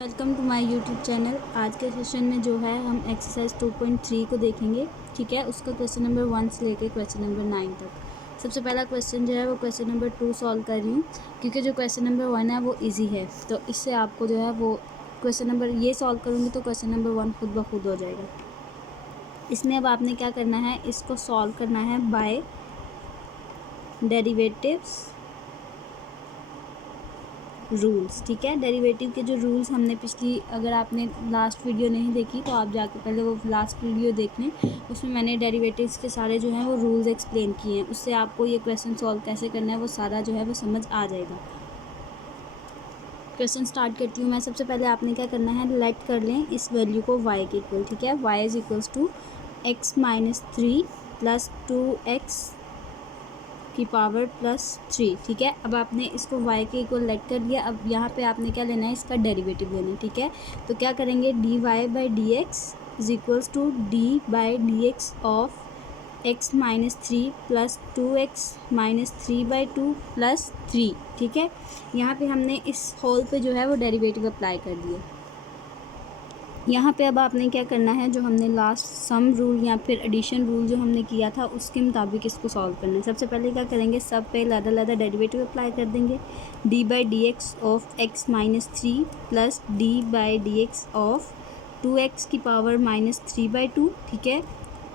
Welcome to my YouTube channel. आज के session में जो है हम एक्सरसाइज 2.3 को देखेंगे। ठीक है, उसका क्वेश्चन नंबर 1 से लेकर क्वेश्चन नंबर 9 तक। सबसे पहला क्वेश्चन जो है वो क्वेश्चन नंबर 2 सॉल्व कर रही हूँ, क्योंकि जो क्वेश्चन नंबर 1 है वो इजी है, तो इससे आपको जो है वो क्वेश्चन नंबर ये सॉल्व करूँगी तो क्वेश्चन नंबर 1 खुद ब खुद हो जाएगा। इसमें अब आपने क्या करना है, इसको सॉल्व करना है बाय डेरिवेटिव्स रूल्स। ठीक है, डेरिवेटिव के जो रूल्स हमने पिछली, अगर आपने लास्ट वीडियो नहीं देखी तो आप जाकर पहले वो लास्ट वीडियो देख लें। उसमें मैंने डेरिवेटिव्स के सारे जो हैं वो रूल्स एक्सप्लेन किए हैं, उससे आपको ये क्वेश्चन सॉल्व कैसे करना है वो सारा जो है वो समझ आ जाएगा। क्वेश्चन स्टार्ट करती हूँ मैं। सबसे पहले आपने क्या करना है, लेट कर लें इस वैल्यू को y के इक्वल। ठीक है, y is equals to x-3 plus 2x की पावर प्लस 3। ठीक है, अब आपने इसको y के इक्वल लेट कर दिया। अब यहाँ पे आपने क्या लेना है, इसका डेरिवेटिव लेना है। ठीक है, तो क्या करेंगे, dy by d x is equals to d by d x of x-3 plus 2x-3/2 plus 3। ठीक है, यहाँ पे हमने इस होल पे जो है वो डेरिवेटिव अप्लाई कर दिया। यहाँ पे अब आपने क्या करना है, जो हमने लास्ट सम रूल या फिर एडिशन रूल जो हमने किया था उसके मुताबिक इसको सॉल्व करना है। सबसे पहले क्या करेंगे, सब पे अलग डेरिवेटिव अप्लाई कर देंगे। D by d x of x-3 plus D by d x of 2x की पावर -3/2। ठीक है,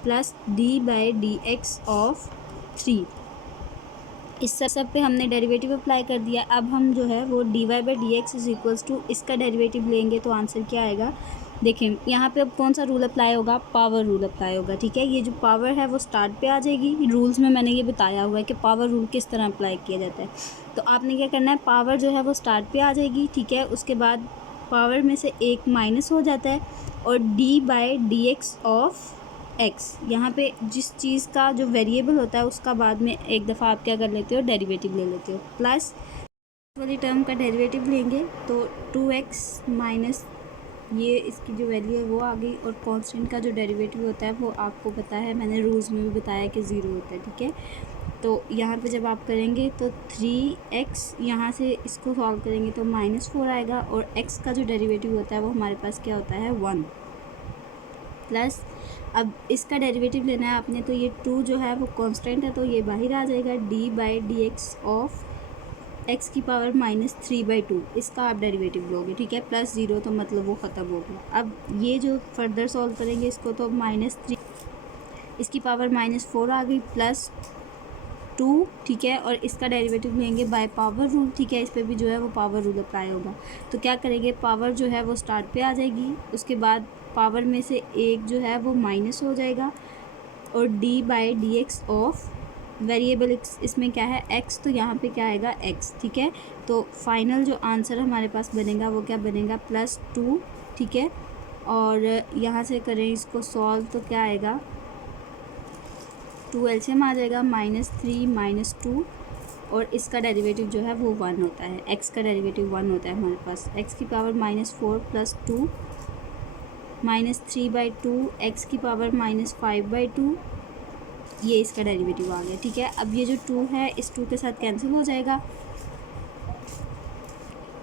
plus D by d x of 3। इस सब पे हमने डेरिवेटिव अप्लाई कर दिया। अब हम जो है वो d y by d x is equals to इसका डेरिवेटिव लेंगे तो आंसर क्या आएगा। देखें यहाँ पे अब कौन सा रूल अप्लाई होगा, पावर रूल अप्लाई होगा। ठीक है, ये जो पावर है वो स्टार्ट पे आ जाएगी। रूल्स में मैंने ये बताया हुआ है कि पावर रूल किस तरह अप्लाई किया जाता है। तो आपने क्या करना है, पावर जो है वो स्टार्ट पे आ जाएगी। ठीक है, उसके बाद पावर में से एक माइनस हो जाता है और D by d x of x, यहाँ पे जिस चीज़ का जो वेरिएबल होता है उसका बाद में एक दफ़ा आप क्या कर लेते हो, डेरिवेटिव ले लेते हो। प्लस वाली टर्म का डेरिवेटिव लेंगे तो 2x माइनस ये इसकी जो वैल्यू है वो आ गई, और कांस्टेंट का जो डेरिवेटिव होता है वो आपको पता है, मैंने रूल्स में भी बताया कि 0 होता है। ठीक है, तो यहाँ पे जब आप करेंगे तो 3x यहाँ से इसको सॉल्व करेंगे तो -4 आएगा, और x का जो डेरिवेटिव होता है वो हमारे पास क्या होता है, 1। प्लस अब इसका डेरिवेटिव लेना है आपने, तो ये 2 जो है वो कांस्टेंट है तो ये बाहर आ जाएगा। D by d x of x की पावर -3/2, इसका आप डेरिवेटिव लोगे। ठीक है, प्लस 0 तो मतलब वो ख़त्म हो गया। अब ये जो फर्दर सॉल्व करेंगे इसको तो -3, इसकी पावर -4 आ गई, प्लस 2। ठीक है, और इसका डेरिवेटिव लेंगे बाय पावर रूल। ठीक है, इस पर भी जो है वो पावर रूल अप्लाई होगा। तो क्या करेंगे, पावर जो है वो स्टार्ट पे आ जाएगी, उसके बाद पावर में से एक जो है वो माइनस हो जाएगा, और D by d x of variable इसमें क्या है, x, तो यहाँ पे क्या आएगा, x। ठीक है, तो फाइनल जो आंसर हमारे पास बनेगा वो क्या बनेगा, +2। ठीक है, और यहाँ से करें इसको सॉल्व तो क्या आएगा, 2 एलसीएम आ जाएगा, -3 -2, और इसका डेरिवेटिव जो है वो 1 होता है। x का डेरिवेटिव 1 होता है हमारे पास। x की पावर -4 प्लस 2 -3/2, x की पावर -5/2, ये इसका डेरिवेटिव आ गया। ठीक है, अब ये जो 2 है इस 2 के साथ कैंसिल हो जाएगा।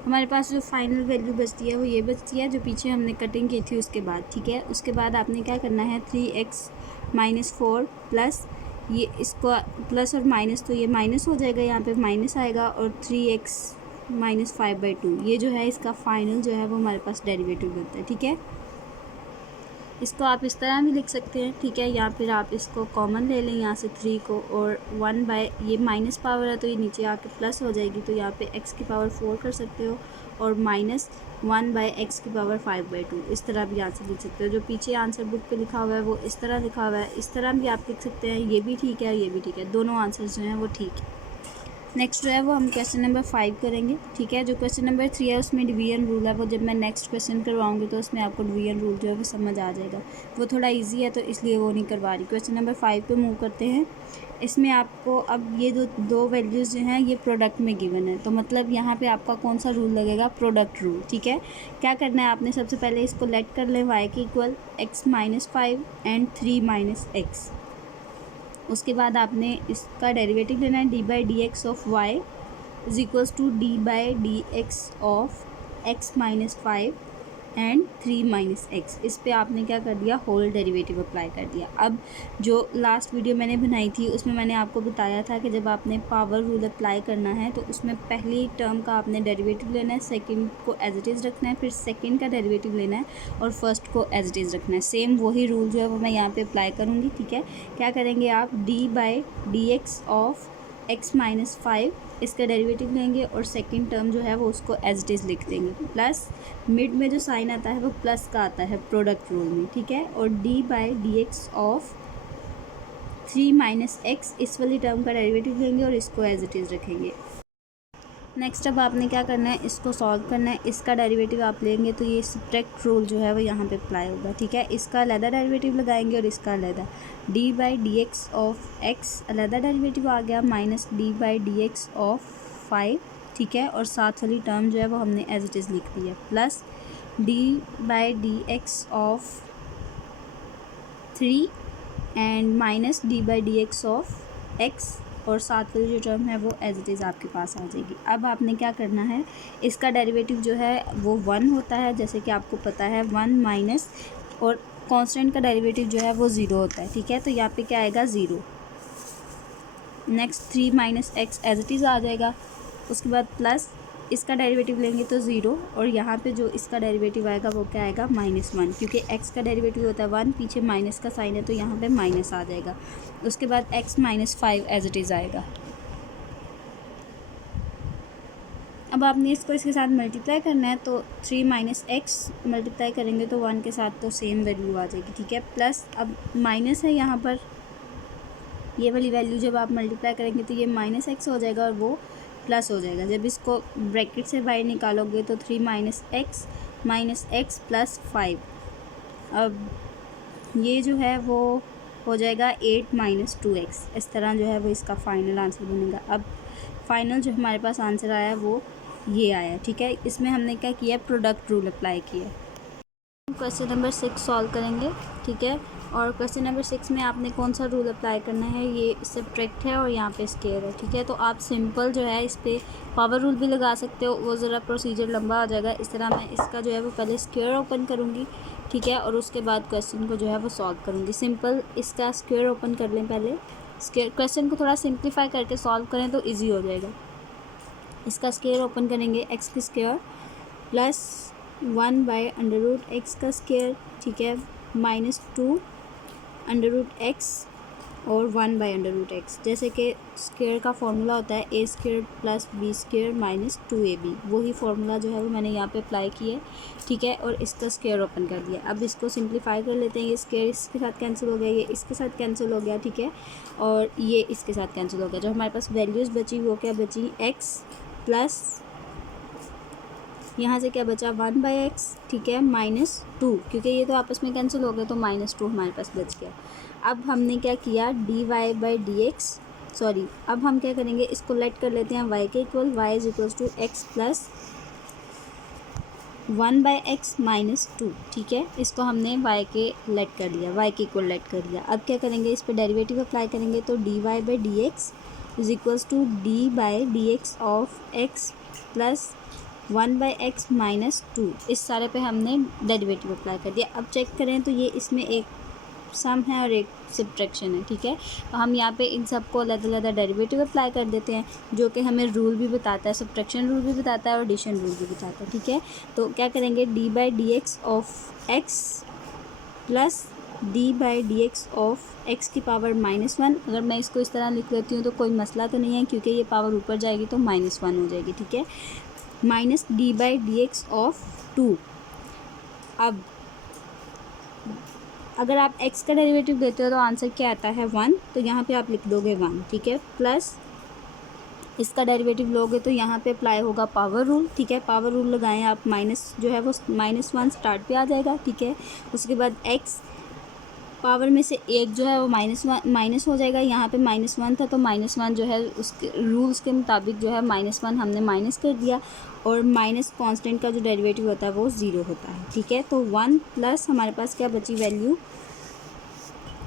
हमारे पास जो फाइनल वैल्यू बचती है वो ये बचती है जो पीछे हमने कटिंग की थी उसके बाद। ठीक है, उसके बाद आपने क्या करना है, 3x -4 प्लस ये इसको प्लस और माइनस, तो ये माइनस हो जाएगा, यहाँ पे माइनस आएगा, और 3x -5/2, ये जो है इसका फाइनल जो है वो हमारे पास डेरिवेटिव बनता है। ठीक है, इसको आप इस तरह भी लिख सकते हैं। ठीक है, या फिर आप इसको कॉमन ले लें यहाँ से 3 को, और 1 बाय ये माइनस पावर है तो ये नीचे आके प्लस हो जाएगी, तो यहाँ पे x की पावर 4 कर सकते हो, और -1 बाय x की पावर 5/2, इस तरह भी आंसर लिख सकते हो। जो पीछे आंसर बुक पे लिखा हुआ है वो इस तरह लिखा हुआ है, इस तरह भी आप लिख सकते हैं। ये भी ठीक है, ये भी ठीक है, दोनों आंसर जो हैं वो ठीक है। नेक्स्ट जो है वो हम क्वेश्चन नंबर 5 करेंगे। ठीक है, जो क्वेश्चन नंबर 3 है उसमें डिवीजन रूल है, वो जब मैं नेक्स्ट क्वेश्चन करवाऊंगी तो उसमें आपको डिवीजन रूल जो है वो समझ आ जाएगा। वो थोड़ा इजी है तो इसलिए वो नहीं करवा रही। क्वेश्चन नंबर 5 पे मूव करते हैं। इसमें आपको अब ये दो वैल्यूज़ जो हैं ये प्रोडक्ट में गिवन है, तो मतलब यहाँ पर आपका कौन सा रूल लगेगा, प्रोडक्ट रूल। ठीक है, क्या करना है आपने, सबसे पहले इसको लेट कर लें y के इक्वल x-5 एंड 3 - x। उसके बाद आपने इसका डेरिवेटिव लेना है, d by d x of y is equals to d by d x of x minus 5 and 3 minus x. इस पे आपने क्या कर दिया, होल डेरिवेटिव अप्लाई कर दिया। अब जो लास्ट वीडियो मैंने बनाई थी उसमें मैंने आपको बताया था कि जब आपने पावर रूल अप्लाई करना है तो उसमें पहली टर्म का आपने डेरिवेटिव लेना है, सेकंड को एज इट इज़ रखना है, फिर सेकंड का डेरिवेटिव लेना है और फर्स्ट को एज इट इज़ रखना है। सेम वही रूल जो है वो मैं यहाँ पर अप्लाई करूँगी। ठीक है, क्या करेंगे आप, D by d x of x minus 5 इसका डेरिवेटिव लेंगे और सेकंड टर्म जो है वो उसको एज इट इज़ लिख देंगे। प्लस मिड में जो साइन आता है वो प्लस का आता है प्रोडक्ट रूल में। ठीक है, और D by d x of 3 minus x इस वाली टर्म का डेरिवेटिव लेंगे और इसको एज इट इज़ रखेंगे। नेक्स्ट अब आपने क्या करना है, इसको सॉल्व करना है। इसका डेरिवेटिव आप लेंगे तो ये सब्ट्रैक्ट रूल जो है वो यहाँ पे अप्लाई होगा। ठीक है, इसका अलग डेरिवेटिव लगाएंगे और इसका अलग। D by d x of x अलग डेरिवेटिव आ गया, minus D by d x of 5। ठीक है, और साथ वाली टर्म जो है वो हमने एज इट इज़ लिख दी है, plus D by d x of 3 and minus D by d x of x और साथ वाली जो टर्म है वो एज इट इज़ आपके पास आ जाएगी। अब आपने क्या करना है, इसका डेरिवेटिव जो है वो 1 होता है, जैसे कि आपको पता है 1 माइनस और कांस्टेंट का डेरिवेटिव जो है वो 0 होता है। ठीक है, तो यहाँ पे क्या आएगा, 0। Next 3 minus x as it is आ जाएगा, उसके बाद प्लस इसका डेरिवेटिव लेंगे तो 0 और यहाँ पे जो इसका डेरिवेटिव आएगा वो क्या आएगा, -1, क्योंकि x का डेरिवेटिव होता है 1, पीछे माइनस का साइन है तो यहाँ पे माइनस आ जाएगा। उसके बाद x minus 5 as it is आएगा। अब आपने इसको इसके साथ मल्टीप्लाई करना है तो 3 माइनस एक्स मल्टीप्लाई करेंगे तो 1 के साथ तो सेम वैल्यू आ जाएगी। ठीक है, प्लस अब माइनस है यहाँ पर, ये वाली वैल्यू जब आप मल्टीप्लाई करेंगे तो ये माइनस एक्स हो जाएगा और वो प्लस हो जाएगा। जब इसको ब्रैकेट से बाहर निकालोगे तो 3 माइनस एक्स प्लस 5। अब ये जो है वो हो जाएगा 8 माइनस 2x। इस तरह जो है वो इसका फाइनल आंसर बनेगा। अब फाइनल जो हमारे पास आंसर आया वो ये आया। ठीक है, इसमें हमने क्या किया, प्रोडक्ट रूल अप्लाई किया। क्वेश्चन नंबर 6 सॉल्व करेंगे। ठीक है, और क्वेश्चन नंबर 6 में आपने कौन सा रूल अप्लाई करना है, ये सब्ट्रैक्ट है और यहाँ पे स्क्वायर है। ठीक है, तो आप सिंपल जो है इस पर पावर रूल भी लगा सकते हो, वो ज़रा प्रोसीजर लंबा हो जाएगा। इस तरह मैं इसका जो है वो पहले स्क्वायर ओपन करूँगी। ठीक है, और उसके बाद क्वेश्चन को जो है वो सॉल्व करूँगी। सिंपल इसका स्क्वायर ओपन कर लें पहले, स्क्वायर क्वेश्चन को थोड़ा सिंप्लीफाई करके सॉल्व करें तो ईजी हो जाएगा। इसका स्क्वायर ओपन करेंगे, एक्स का square plus 1 by under root x का स्क्वायर। ठीक है, -2 अंडर रूट एक्स और 1 बाई अंडर रूट एक्स। जैसे कि स्क्वायर का फॉर्मूला होता है a square plus b square minus 2ab, वही फार्मूला जो है वो मैंने यहाँ पे अप्लाई किया है। ठीक है, और इसका स्क्वायर ओपन कर दिया। अब इसको सिंप्लीफाई कर लेते हैं। ये स्क्वायर इसके साथ कैंसिल हो गया, ये इसके साथ कैंसिल हो गया। ठीक है, और ये इसके साथ कैंसिल हो गया। जो हमारे पास वैल्यूज़ बची वो क्या बची, एक्स प्लस यहाँ से क्या बचा 1 बाई एक्स। ठीक है, -2, क्योंकि ये तो आपस में कैंसिल हो गए तो -2 हमारे पास बच गया। अब हमने क्या किया, d y by d x, sorry अब हम क्या करेंगे, इसको लेट कर लेते हैं y के equal, y is equals to x plus 1 by x -2। ठीक है, इसको हमने y के लेट कर दिया, y के इक्वल लेट कर दिया। अब क्या करेंगे, इस पर डेरिवेटिव अप्लाई करेंगे तो d y by d x is equals to d by d x of x plus 1 by x -2। इस सारे पे हमने डेरिवेटिव अप्लाई कर दिया। अब चेक करें तो ये इसमें एक सम है और एक सब्ट्रैक्शन है। ठीक है, तो हम यहाँ पे इन सबको अलग डेरिवेटिव अप्लाई कर देते हैं, जो कि हमें रूल भी बताता है, सब्ट्रैक्शन रूल भी बताता है और एडिशन रूल भी बताता है। ठीक है, तो क्या करेंगे, D by d x of x plus D by d x of x की पावर -1। अगर मैं इसको इस तरह लिख लेती हूँ तो कोई मसला तो नहीं है, क्योंकि ये पावर ऊपर जाएगी तो -1 हो जाएगी। ठीक है, minus D by d x of 2। अब अगर आप x का डेरिवेटिव देते हो तो आंसर क्या आता है, 1, तो यहाँ पे आप लिख दोगे 1। ठीक है, प्लस इसका डेरिवेटिव लोगे तो यहाँ पे अप्लाई होगा पावर रूल। ठीक है, पावर रूल लगाएं आप, माइनस जो है वो -1 स्टार्ट पे आ जाएगा। ठीक है, उसके बाद x पावर में से एक जो है वो माइनस हो जाएगा। यहाँ पे -1 था तो -1 जो है उसके रूल्स के मुताबिक जो है -1 हमने माइनस कर दिया, और माइनस कांस्टेंट का जो डेरिवेटिव होता है वो 0 होता है। ठीक है, तो 1 प्लस हमारे पास क्या बची वैल्यू,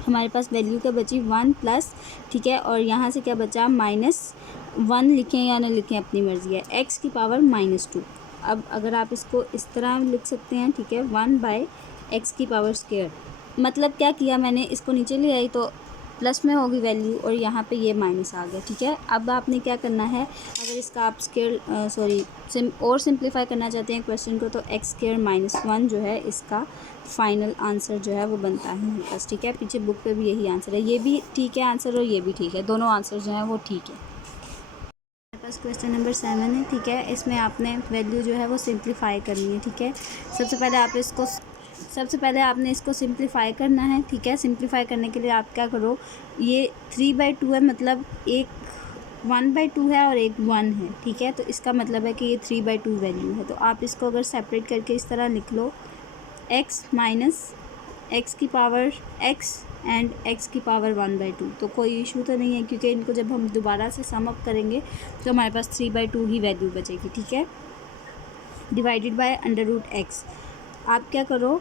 हमारे पास वैल्यू क्या बची 1 प्लस। ठीक है, और यहाँ से क्या बचा, -1 लिखें या ना लिखें अपनी मर्ज़ी है, x की पावर -2। अब अगर आप इसको इस तरह लिख सकते हैं, ठीक है, 1/x की पावर स्क्वायर। मतलब क्या किया मैंने, इसको नीचे ले आई तो प्लस में होगी वैल्यू और यहाँ पे ये माइनस आ गया, ठीक है। अब आपने क्या करना है, अगर इसका आप और सिंप्लीफाई करना चाहते हैं क्वेश्चन को, तो x² - 1 जो है इसका फाइनल आंसर जो है वो बनता है हमारे पास, ठीक है। पीछे बुक पे भी यही आंसर है, ये भी ठीक है आंसर और ये भी ठीक है, दोनों आंसर जो हैं वो ठीक है। हमारे पास क्वेश्चन नंबर 7 है, ठीक है। इसमें आपने वैल्यू जो है वो सिंप्लीफाई करनी है, ठीक है। सबसे पहले आपने इसको सिंप्लीफाई करना है, ठीक है। सिंप्लीफाई करने के लिए आप क्या करो, ये 3/2 है, मतलब एक 1/2 है और एक 1 है, ठीक है। तो इसका मतलब है कि ये 3/2 वैल्यू है। तो आप इसको अगर सेपरेट करके इस तरह लिख लो, x माइनस x की पावर x एंड x की पावर 1/2। तो कोई इशू तो नहीं है, क्योंकि इनको जब हम दोबारा से सम अप करेंगे तो हमारे पास 3/2 ही वैल्यू बचेगी, ठीक है। Divided by √x। आप क्या करो,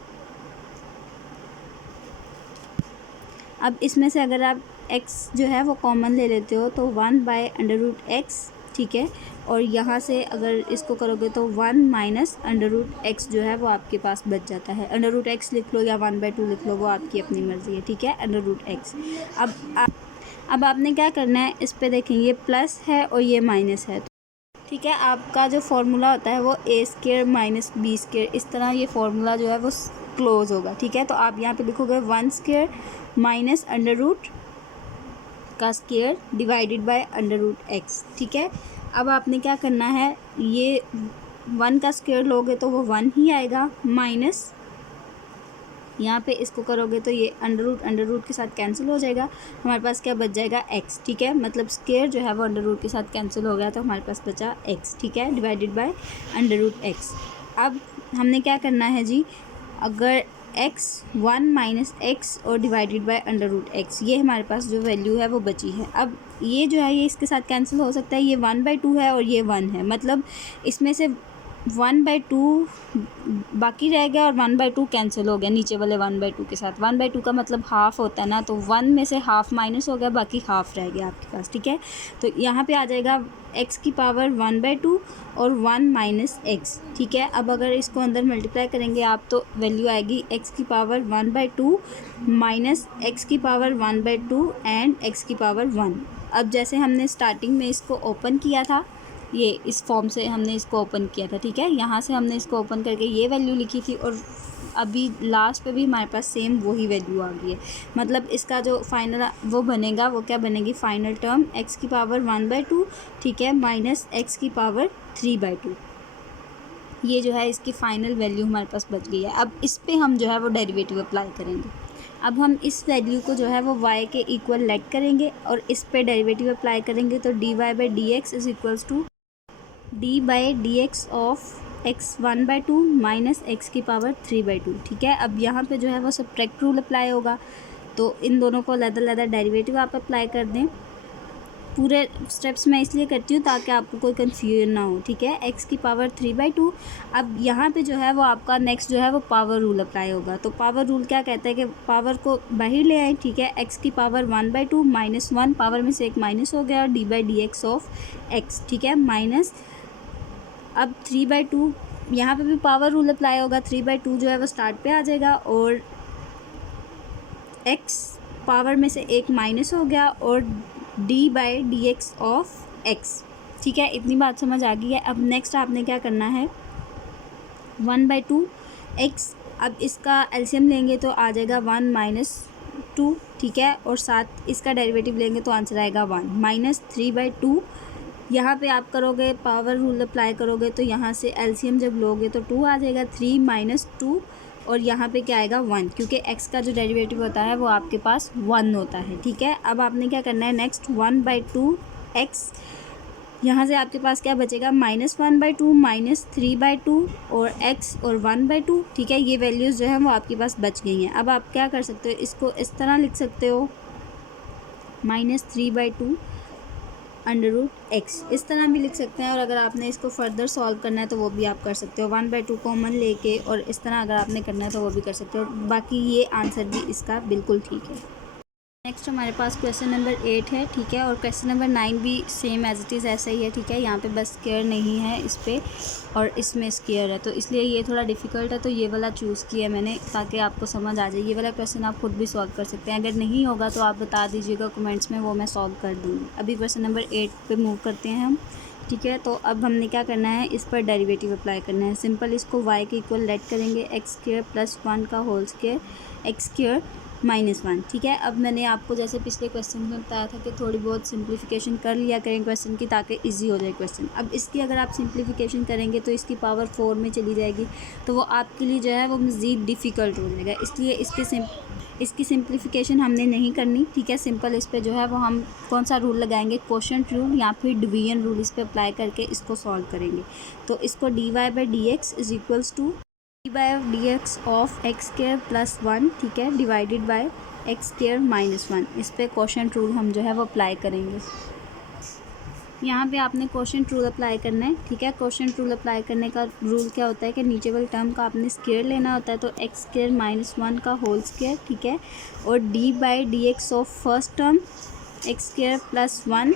अब इसमें से अगर आप x जो है वो कॉमन ले लेते हो तो 1/√x, ठीक है। और यहाँ से अगर इसको करोगे तो 1 माइनस √x जो है वो आपके पास बच जाता है। √x लिख लो या 1/2 लिख लो, वो आपकी अपनी मर्ज़ी है, ठीक है। √x। अब आपने क्या करना है, इस पे देखें ये प्लस है और ये माइनस है, ठीक है। आपका जो फार्मूला होता है वो a² - b², इस तरह ये फार्मूला जो है वो क्लोज होगा, ठीक है। तो आप यहाँ पे लिखोगे 1² माइनस √ का स्क्वायर डिवाइडेड बाय √x, ठीक है। अब आपने क्या करना है, ये 1 का स्क्वायर लोगे तो वो 1 ही आएगा, माइनस यहाँ पे इसको करोगे तो ये √ के साथ कैंसिल हो जाएगा, हमारे पास क्या बच जाएगा x, ठीक है। मतलब स्क्वायर जो है वो √ के साथ कैंसिल हो गया तो हमारे पास बचा x, ठीक है, डिवाइडेड बाय √x। अब हमने क्या करना है जी, अगर x 1 माइनस x और डिवाइडेड बाय √x, ये हमारे पास जो वैल्यू है वो बची है। अब ये जो है ये इसके साथ कैंसिल हो सकता है, ये 1/2 है और ये 1 है, मतलब इसमें से 1/2 बाकी रह गया और 1/2 कैंसिल हो गया नीचे वाले 1/2 के साथ। 1/2 का मतलब हाफ़ होता है ना, तो 1 में से हाफ़ माइनस हो गया, बाकी हाफ़ रह गया आपके पास, ठीक है। तो यहाँ पे आ जाएगा x की पावर 1/2 और 1 माइनस x, ठीक है। अब अगर इसको अंदर मल्टीप्लाई करेंगे आप तो वैल्यू आएगी x की पावर 1/2 माइनस x की पावर 1/2 एंड x की पावर 1। अब जैसे हमने स्टार्टिंग में इसको ओपन किया था, ये इस फॉर्म से हमने इसको ओपन किया था, ठीक है। यहाँ से हमने इसको ओपन करके ये वैल्यू लिखी थी और अभी लास्ट पे भी हमारे पास सेम वही वैल्यू आ गई है। मतलब इसका जो फाइनल वो बनेगा, वो क्या बनेगी, फाइनल टर्म x की पावर 1/2, ठीक है, माइनस x की पावर 3/2। ये जो है इसकी फ़ाइनल वैल्यू हमारे पास बच गई है। अब इस पे हम जो है वो डेरिवेटिव अप्लाई करेंगे। अब हम इस वैल्यू को जो है वो y के इक्वल लेट करेंगे और इस पे डेरिवेटिव अप्लाई करेंगे, तो dy/dx is equals to d/dx of x 1/2 minus x की पावर 3/2, ठीक है। अब यहाँ पे जो है वो सब्ट्रैक्ट रूल अप्लाई होगा, तो इन दोनों को अलग-अलग डेरिवेटिव आप अप्लाई कर दें। पूरे स्टेप्स मैं इसलिए करती हूँ ताकि आपको कोई कन्फ्यूजन ना हो, ठीक है। x की पावर 3/2। अब यहाँ पे जो है वो आपका नेक्स्ट जो है वो पावर रूल अप्लाई होगा। तो पावर रूल क्या कहता है कि पावर को बाहर ले आए, ठीक है। x की पावर 1/2 माइनस 1, पावर में से एक माइनस हो गया, d/dx ऑफ x, ठीक है, माइनस अब 3/2, यहाँ पे भी पावर रूल अप्लाई होगा। 3/2 जो है वो स्टार्ट पे आ जाएगा और x पावर में से एक माइनस हो गया और d/dx ऑफ x, ठीक है। इतनी बात समझ आ गई है। अब नेक्स्ट आपने क्या करना है, 1/2 x, अब इसका एलसीएम लेंगे तो आ जाएगा 1 - 2, ठीक है, और साथ इसका डेरिवेटिव लेंगे तो आंसर आएगा 1 माइनस 3/2। यहाँ पे आप करोगे पावर रूल अप्लाई करोगे तो यहाँ से एलसीएम जब लोगे तो 2 आ जाएगा, 3 माइनस 2 और यहाँ पे क्या आएगा 1, क्योंकि x का जो डेरिवेटिव होता है वो आपके पास 1 होता है, ठीक है। अब आपने क्या करना है, नेक्स्ट 1/2 x, यहाँ से आपके पास क्या बचेगा, -1/2 माइनस 3/2 और x और 1/2, ठीक है। ये वैल्यूज़ जो है वो आपके पास बच गई हैं। अब आप क्या कर सकते हो, इसको इस तरह लिख सकते हो, -3/2 √x, इस तरह भी लिख सकते हैं। और अगर आपने इसको फर्दर सॉल्व करना है तो वो भी आप कर सकते हो, 1/2 कॉमन लेके, और इस तरह अगर आपने करना है तो वो भी कर सकते हो। बाकी ये आंसर भी इसका बिल्कुल ठीक है। नेक्स्ट हमारे पास क्वेश्चन नंबर 8 है, ठीक है। और क्वेश्चन नंबर 9 भी सेम एज इट इज़ ऐसा ही है, ठीक है। यहाँ पे बस स्क्वायर नहीं है इस पर, और इसमें स्क्वायर है, तो इसलिए ये थोड़ा डिफ़िकल्ट है, तो ये वाला चूज़ किया है मैंने ताकि आपको समझ आ जाए। ये वाला क्वेश्चन आप खुद भी सॉल्व कर सकते हैं, अगर नहीं होगा तो आप बता दीजिएगा कमेंट्स में, वो मैं सॉल्व कर दूँगी। अभी क्वेश्चन नंबर 8 पे मूव करते हैं हम, ठीक है। तो अब हमने क्या करना है, इस पर डेरिवेटिव अप्लाई करना है। सिंपल इसको y के इक्वल लेट करेंगे, एक्स स्क्वायर प्लस 1 का होल स्क्वायर एक्स स्क्वायर -1, ठीक है। अब मैंने आपको जैसे पिछले क्वेश्चन में बताया था कि थोड़ी बहुत सिंप्लीफिकेशन कर लिया करें क्वेश्चन की, ताकि इजी हो जाए क्वेश्चन। अब इसकी अगर आप सिंप्लीफिकेशन करेंगे तो इसकी पावर 4 में चली जाएगी, तो वो आपके लिए जो है वो मज़ीद डिफ़िकल्ट हो जाएगा, इसलिए इसकी सिंप्लीफिकेशन हमने नहीं करनी, ठीक है। सिंपल इस पर जो है वो हम कौन सा रूल लगाएंगे, क्वोशंट रूल या फिर डिवीजन रूल, इस पर अप्लाई करके इसको सॉल्व करेंगे। तो इसको dy/dx is equals to dy/dx of x square plus 1, ठीक है, डिवाइडेड बाय एक्स स्क्वायर -1। इस पर क्वोशंट रूल हम जो है वो अप्लाई करेंगे। यहाँ पे आपने क्वोशंट रूल अप्लाई करना है, ठीक है। क्वोशंट रूल अप्लाई करने का रूल क्या होता है कि नीचे वाली टर्म का आपने स्क्वायर लेना होता है, तो एक्स स्क्वायर -1 का होल स्क्वायर, ठीक है। और dy/dx of first term x square plus 1,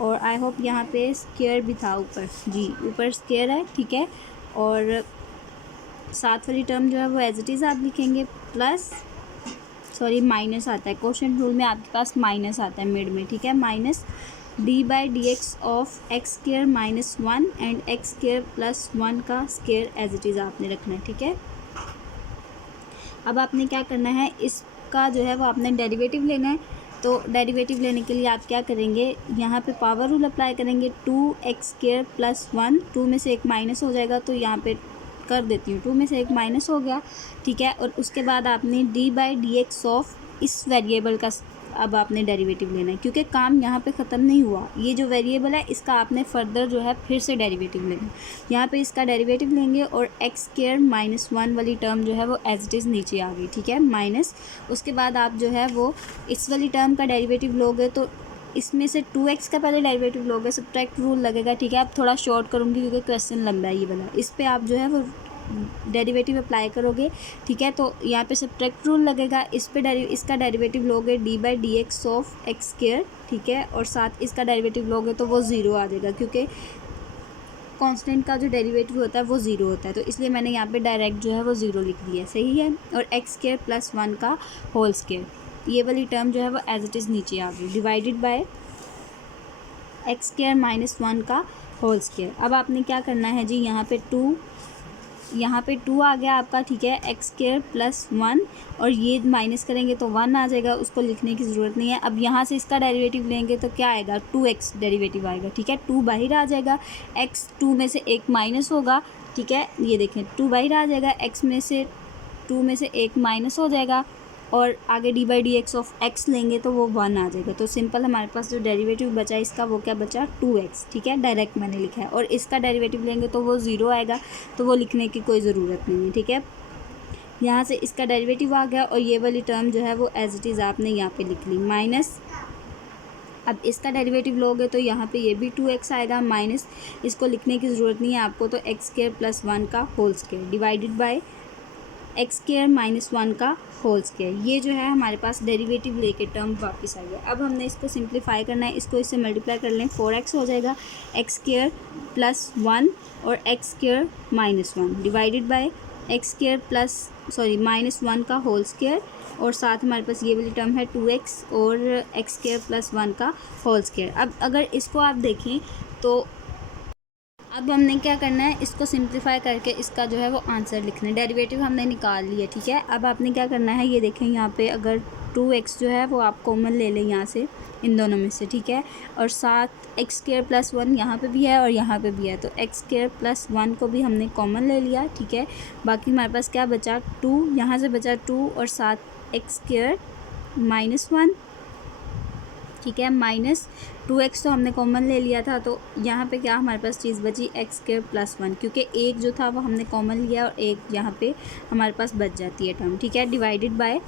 और आई होप यहाँ पे स्क्वायर भी था ऊपर, जी ऊपर स्क्वायर है, ठीक है। और साथ वाली टर्म जो है वो एज इट इज़ आप लिखेंगे, प्लस सॉरी माइनस आता है, क्वोशंट रूल में आपके पास माइनस आता है मिड में, ठीक है। Minus dy/dx of x square -1 and x square plus 1 का स्क्वायर एज इट इज़ आपने रखना है, ठीक है। अब आपने क्या करना है, इसका जो है वो आपने डेरिवेटिव लेना है। तो डेरिवेटिव लेने के लिए आप क्या करेंगे, यहाँ पे पावर रूल अप्लाई करेंगे, 2x² प्लस 1, 2 में से एक माइनस हो जाएगा, तो यहाँ पे कर देती हूँ, 2 में से एक माइनस हो गया, ठीक है। और उसके बाद आपने dy/dx ऑफ इस वेरिएबल का अब आपने डेरिवेटिव लेना है, क्योंकि काम यहाँ पे ख़त्म नहीं हुआ। ये जो वेरिएबल है इसका आपने फर्दर जो है फिर से डेरिवेटिव लेना है। यहाँ पे इसका डेरिवेटिव लेंगे और x² -1 वाली टर्म जो है वो एज इट इज़ नीचे आ गई, ठीक है, माइनस। उसके बाद आप जो है वो इस वाली टर्म का डेरिवेटिव लोगे, तो इसमें से 2x का पहले डेरिवेटिव लोगे, सब्ट्रैक्ट रूल लगेगा, ठीक है। अब थोड़ा शॉर्ट करूँगी क्योंकि क्वेश्चन लंबा है ये वाला। इस पर आप जो है वो डेरिवेटिव अप्लाई करोगे, ठीक है। तो यहाँ पे सब्ट्रैक्ट रूल लगेगा, इस पे इसका डेरिवेटिव लोगे dy/dx ऑफ एक्स स्क्वायर, ठीक है। और साथ इसका डेरिवेटिव लोगे तो वो 0 आ जाएगा, क्योंकि कांस्टेंट का जो डेरिवेटिव होता है वो 0 होता है, तो इसलिए मैंने यहाँ पे डायरेक्ट जो है वो 0 लिख दिया, सही है। और एक्स स्क्वायर प्लस 1 का होल स्क्वायर, ये वाली टर्म जो है वो एज इट इज़ नीचे आ गई, डिवाइडेड बाय एक्स स्क्वायर -1 का होल स्क्वायर। अब आपने क्या करना है जी, यहाँ पे 2 आ गया आपका, ठीक है, एक्स स्क्वायर प्लस 1, और ये माइनस करेंगे तो 1 आ जाएगा, उसको लिखने की ज़रूरत नहीं है। अब यहाँ से इसका डेरिवेटिव लेंगे तो क्या आएगा, 2x डेरिवेटिव आएगा, ठीक है। 2 बाहर आ जाएगा, x 2 में से एक माइनस होगा, ठीक है। ये देखें 2 बाहर आ जाएगा, x में से 2 में से एक माइनस हो जाएगा, और आगे dy/dx ऑफ x लेंगे तो वो 1 आ जाएगा। तो सिंपल हमारे पास जो डेरिवेटिव बचा इसका वो क्या बचा, 2x, ठीक है, डायरेक्ट मैंने लिखा है। और इसका डेरिवेटिव लेंगे तो वो 0 आएगा, तो वो लिखने की कोई ज़रूरत नहीं है, ठीक है। यहाँ से इसका डेरिवेटिव आ गया, और ये वाली टर्म जो है वो एज इट इज़ आपने यहाँ पे लिख ली, माइनस। अब इसका डेरिवेटिव लोगे तो यहाँ पे ये भी 2x आएगा, माइनस, इसको लिखने की ज़रूरत नहीं है आपको, तो एक्स स्क्वायर प्लस 1 का whole square divided by x square -1 का होल स्क्वायर। ये जो है हमारे पास डेरिवेटिव लेके टर्म वापस आ गया। अब हमने इसको सिंप्लीफाई करना है, इसको इससे मल्टीप्लाई कर लें, 4x हो जाएगा, एक्स स्क्वायर प्लस 1 और x square -1 divided by x square plus -1 का होल स्क्वायर, और साथ हमारे पास ये वाली टर्म है 2x और एक्स स्क्वायर प्लस 1 का होल स्क्वायर। अब अगर इसको आप देखें तो अब हमने क्या करना है, इसको सिंप्लीफाई करके इसका जो है वो आंसर लिखना है। डेरिवेटिव हमने निकाल लिया, ठीक है। अब आपने क्या करना है, ये देखें यहाँ पे अगर 2x जो है वो आप कॉमन ले लें यहाँ से, इन दोनों में से, ठीक है। और साथ एक्स स्क्वायर प्लस 1 यहाँ पे भी है और यहाँ पे भी है, तो एक्स स्क्वायर प्लस 1 को भी हमने कॉमन ले लिया, ठीक है। बाकी हमारे पास क्या बचा, 2, यहाँ से बचा 2, और साथ एक्स स्क्वायर -1, ठीक है, माइनस 2x तो हमने कॉमन ले लिया था, तो यहाँ पे क्या हमारे पास चीज़ बची, एक्स स्क्वायर प्लस 1, क्योंकि एक जो था वो हमने कॉमन लिया और एक यहाँ पे हमारे पास बच जाती है टर्म, ठीक है, डिवाइडेड बाय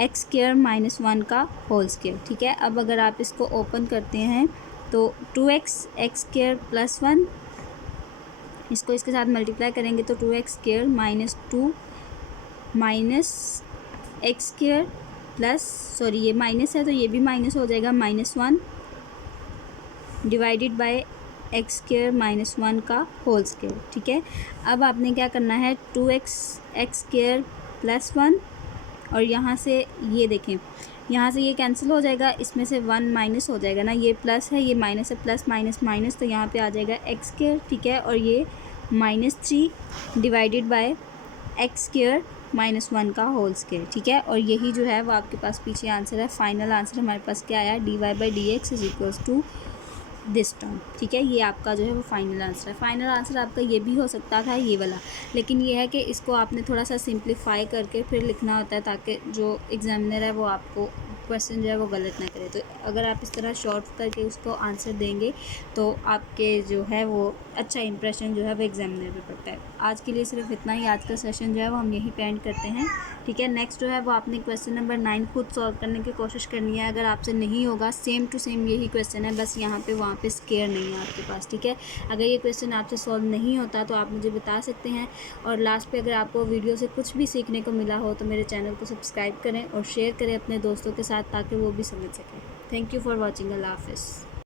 एक्स स्क्वायर -1 का होल स्क्वायर, ठीक है। अब अगर आप इसको ओपन करते हैं तो 2x एक्स स्क्वायर प्लस 1, इसको इसके साथ मल्टीप्लाई करेंगे तो 2x square -2 minus x square plus sorry ये माइनस है तो ये भी माइनस हो जाएगा, -1 डिवाइडेड बाय एक्स स्क्वायर -1 का होल स्क्वायर। ठीक है, अब आपने क्या करना है 2x एक्स स्क्वायर प्लस 1 और यहाँ से ये देखें, यहाँ से ये कैंसिल हो जाएगा, इसमें से 1 माइनस हो जाएगा ना, ये प्लस है ये माइनस है, प्लस माइनस माइनस तो यहाँ पे आ जाएगा एक्स स्क्वायर। ठीक है, और ये -3 डिवाइडेड बाय एक्स स्क्वायर -1 का होल स्क्वायर। ठीक है, और यही जो है वो आपके पास पीछे आंसर है। फाइनल आंसर हमारे पास क्या आया, dy/dx is equals to this term. ठीक है, ये आपका जो है वो फाइनल आंसर है। फाइनल आंसर आपका ये भी हो सकता था ये वाला, लेकिन ये है कि इसको आपने थोड़ा सा सिंप्लीफाई करके फिर लिखना होता है ताकि जो एग्जामिनर है वो आपको क्वेश्चन जो है वो गलत ना करे। तो अगर आप इस तरह शॉर्ट करके उसको आंसर देंगे तो आपके जो है वो अच्छा इंप्रेशन जो है वो एग्जामिनर पे पड़ता है। आज के लिए सिर्फ इतना ही, आज का सेशन जो है वो हम यहीं पे एंड करते हैं। ठीक है, नेक्स्ट जो है वो आपने क्वेश्चन नंबर 9 खुद सॉल्व करने की कोशिश करनी है। अगर आपसे नहीं होगा, सेम टू सेम यही क्वेश्चन है, बस यहाँ पे वहाँ पे स्केयर नहीं है आपके पास। ठीक है, अगर ये क्वेश्चन आपसे सॉल्व नहीं होता तो आप मुझे बता सकते हैं। और लास्ट पे अगर आपको वीडियो से कुछ भी सीखने को मिला हो तो मेरे चैनल को सब्सक्राइब करें और शेयर करें अपने दोस्तों के साथ ताकि वो भी समझ सकें। Thank you for watching. अल्लाह हाफ़िज़।